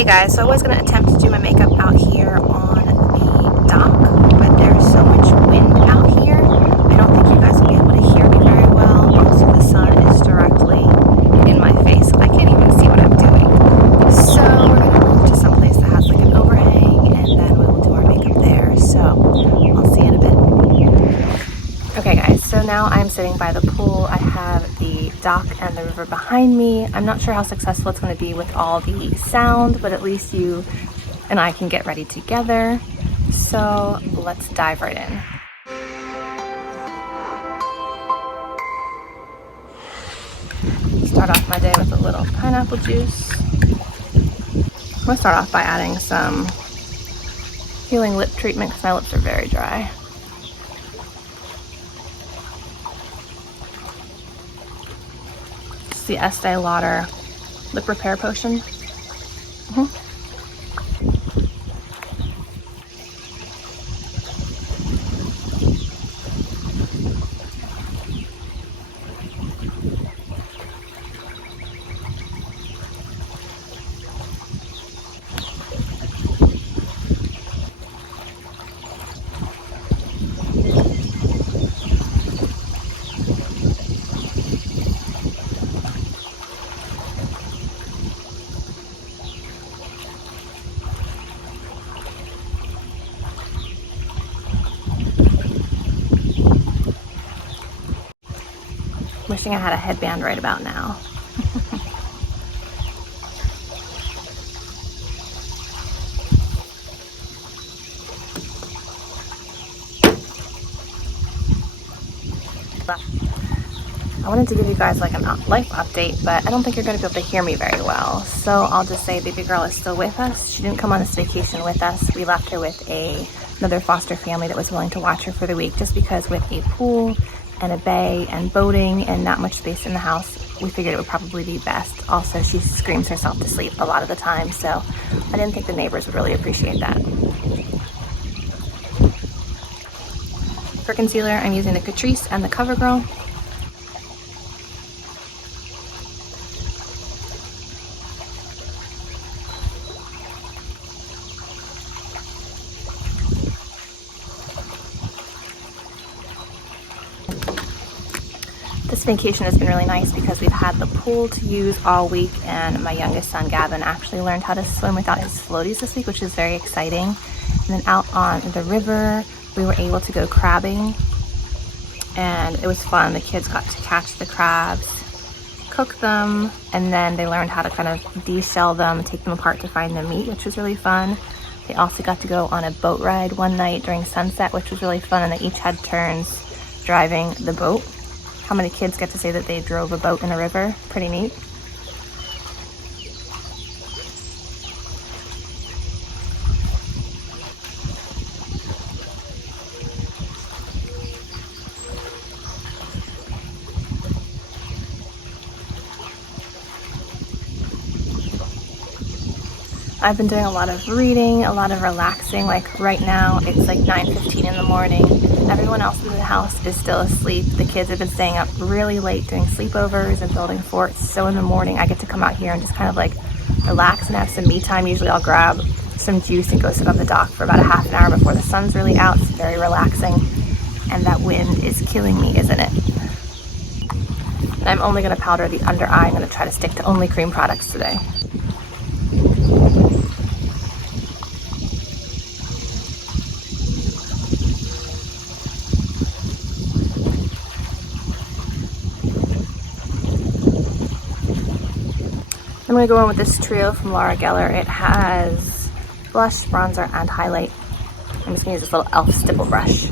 Hey guys, so I was going to attempt to do my makeup out here on the dock, but there's so much wind out here, I don't think you guys will be able to hear me very well. Also, the sun is directly in my face, so I can't even see what I'm doing. So we're going to move to some place that has like an overhang, and then we will do our makeup there. So I'll see you in a bit. Okay guys, so now I'm sitting by the pool. I have the dock and the river behind me. I'm not sure how successful it's going to be with all the sound, but at least you and I can get ready together. So let's dive right in. Start off my day with a little pineapple juice. I'm going to start off by adding some healing lip treatment because my lips are very dry. The Estee Lauder lip repair potion. Wishing I had a headband right about now. I wanted to give you guys like a life update, but I don't think you're going to be able to hear me very well. So I'll just say baby girl is still with us. She didn't come on this vacation with us. We left her with another foster family that was willing to watch her for the week, just because with a pool and a bay and boating and not much space in the house, we figured it would probably be best. Also, she screams herself to sleep a lot of the time, so I didn't think the neighbors would really appreciate that. For concealer, I'm using the Catrice and the Covergirl. This vacation has been really nice because we've had the pool to use all week, and my youngest son Gavin actually learned how to swim without his floaties this week, which is very exciting. And then out on the river, we were able to go crabbing, and it was fun. The kids got to catch the crabs, cook them, and then they learned how to kind of de-shell them, take them apart to find the meat, which was really fun. They also got to go on a boat ride one night during sunset, which was really fun, and they each had turns driving the boat. How many kids get to say that they drove a boat in a river? Pretty neat. I've been doing a lot of reading, a lot of relaxing. Like right now, it's like 9:15 in the morning. Everyone else in the house is still asleep. The kids have been staying up really late doing sleepovers and building forts. So in the morning, I get to come out here and just kind of like relax and have some me time. Usually I'll grab some juice and go sit on the dock for about a half an hour before the sun's really out. It's very relaxing. And that wind is killing me, isn't it? And I'm only gonna powder the under eye. I'm gonna try to stick to only cream products today. I'm going to go in with this trio from Laura Geller. It has blush, bronzer, and highlight. I'm just going to use this little e.l.f. stipple brush.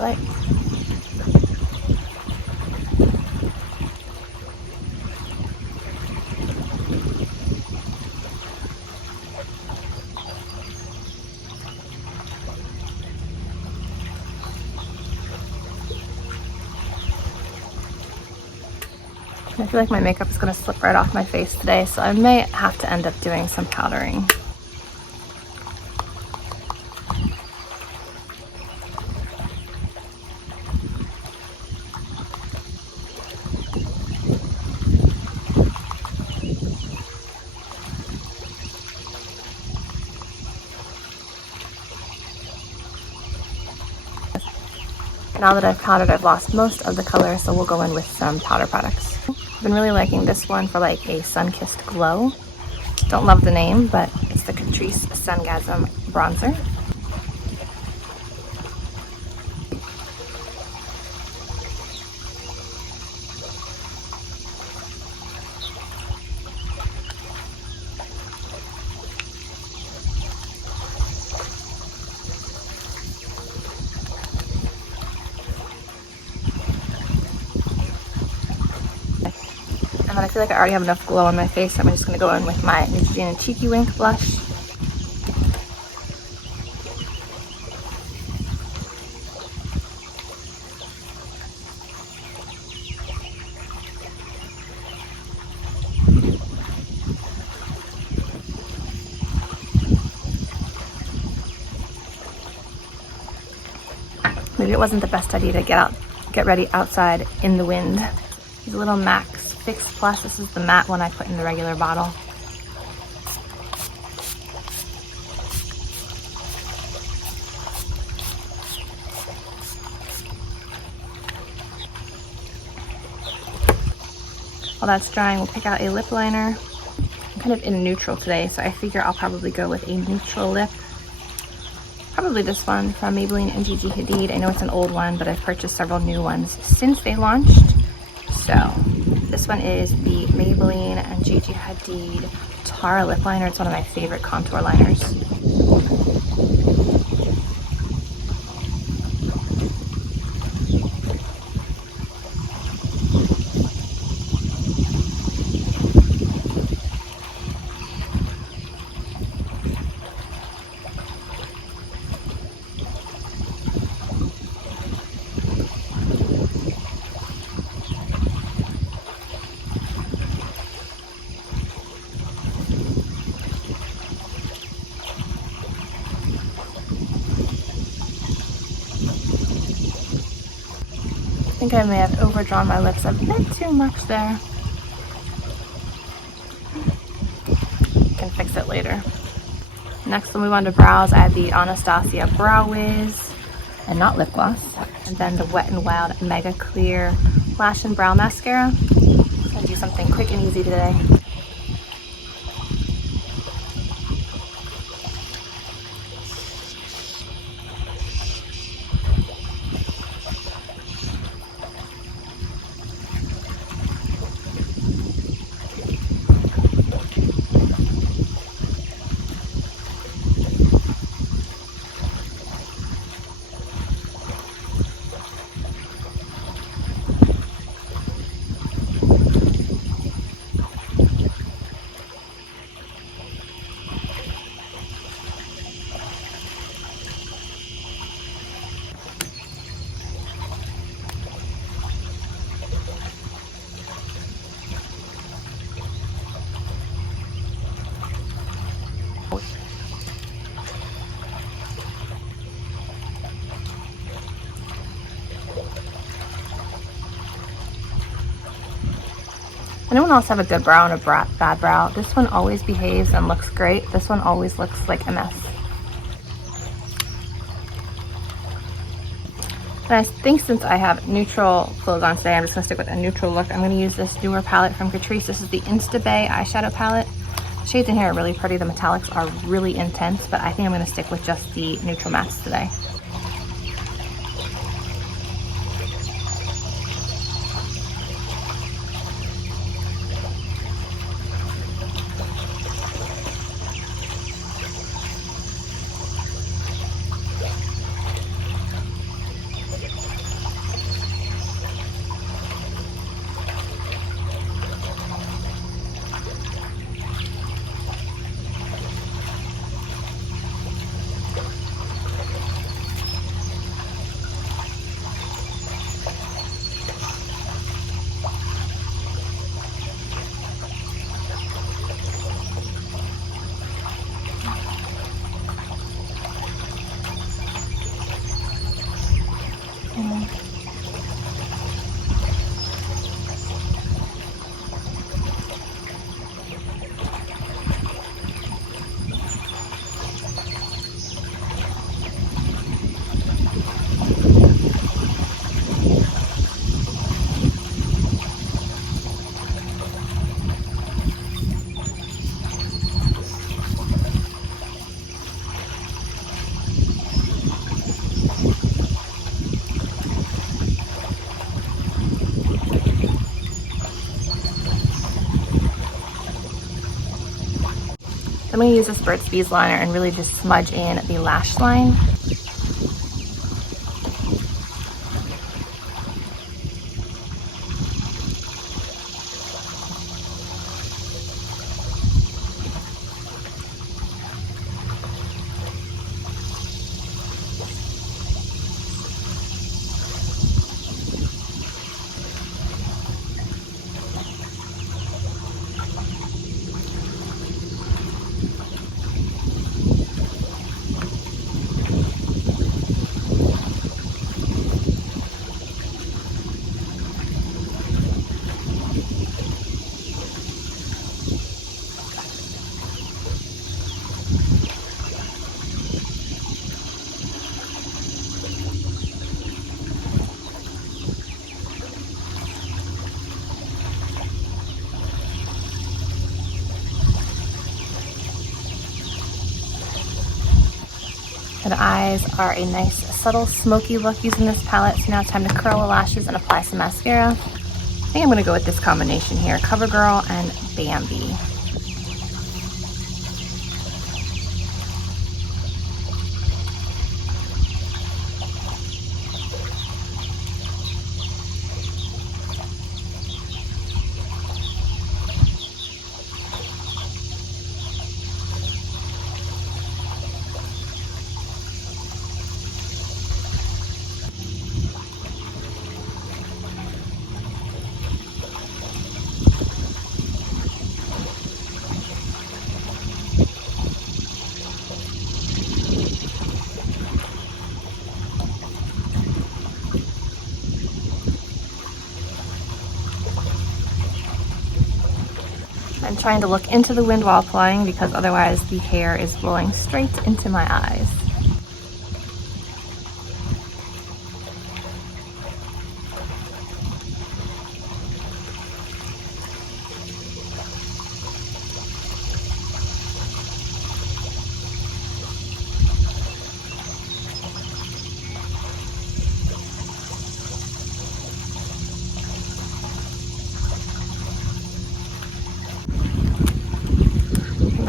highlight. I feel like my makeup is going to slip right off my face today, so I may have to end up doing some powdering. Now that I've powdered, I've lost most of the color, so we'll go in with some powder products. I've been really liking this one for like a sun-kissed glow. Don't love the name, but it's the Catrice Sungasm bronzer. And then I feel like I already have enough glow on my face, so I'm just going to go in with my Neutrogena Cheeky Wink blush. Maybe it wasn't the best idea to get ready outside in the wind. These little Max Fix Plus. This is the matte one I put in the regular bottle. While that's drying, we'll pick out a lip liner. I'm kind of in neutral today, so I figure I'll probably go with a neutral lip. Probably this one from Maybelline and Gigi Hadid. I know it's an old one, but I've purchased several new ones since they launched. So this one is the Maybelline and Gigi Hadid TAURA lip liner. It's one of my favorite contour liners. I think I may have overdrawn my lips a bit too much there. Can fix it later. Next we'll move on to brows. I have the Anastasha Brow Wiz, and not lip gloss. And then the Wet n Wild Mega Clear Lash and Brow Mascara. I'm gonna do something quick and easy today. Anyone else have a good brow and a bad brow? This one always behaves and looks great. This one always looks like a mess. And I think since I have neutral clothes on today, I'm just gonna stick with a neutral look. I'm gonna use this newer palette from Catrice. This is the Insta Bay eyeshadow palette. The shades in here are really pretty. The metallics are really intense, but I think I'm gonna stick with just the neutral mattes today. I'm going to use this Burt's Bees liner and really just smudge in the lash line. The eyes are a nice subtle smoky look using this palette. So now it's time to curl the lashes and apply some mascara. I think I'm going to go with this combination here, Covergirl and Bambi. I'm trying to look into the wind while applying because otherwise the hair is blowing straight into my eyes.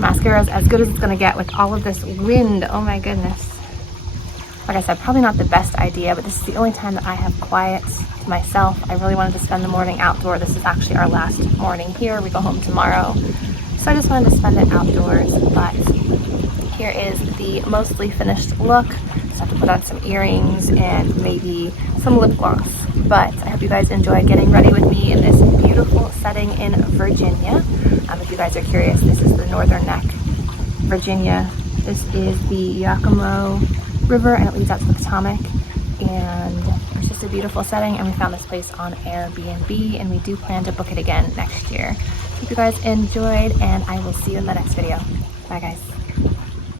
Mascara is as good as it's going to get with all of this wind. Oh my goodness. Like I said, probably not the best idea, but this is the only time that I have quiet to myself. I really wanted to spend the morning outdoor. This is actually our last morning here. We go home tomorrow. So I just wanted to spend it outdoors, but here is the mostly finished look. Just have to put on some earrings and maybe some lip gloss. But I hope you guys enjoy getting ready with me in this beautiful setting in Virginia. If you guys are curious, this is the Northern Neck, Virginia. This is the Yakima River and it leads out to the Potomac. And it's just a beautiful setting, and we found this place on Airbnb and we do plan to book it again next year. Hope you guys enjoyed, and I will see you in the next video. Bye guys.